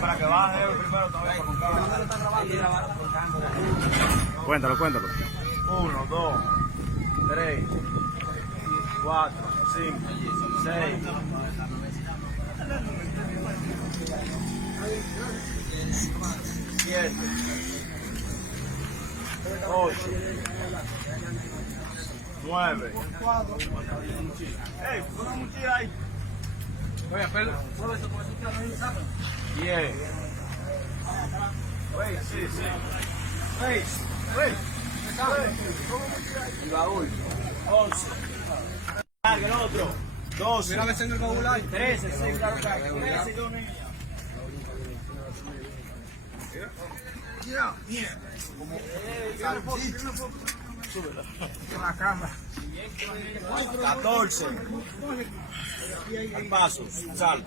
Para que baje primero todavía con cámara. Cuéntalo, cuéntalo. 1, 2, 3, 4, 5, 6, 7, 8, 9. ¡Ey! ¡Una mochila ahí! 10. Wey, sí, sí. Wey. Y baúl. 11. Carga el otro. 12. Mira a ver si en el baúl hay. 13, sí, claro que hay. 13, yo niña. En la cama. 14. Al paso, sal.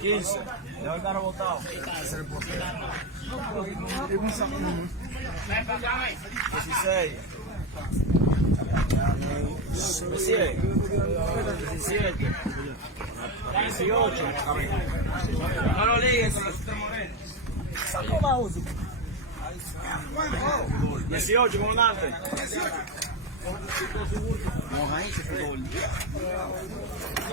15. Ya el carro botado. 16. 17. 18. No lo ligues con los morenos. Sacó más uso. 18 con delante.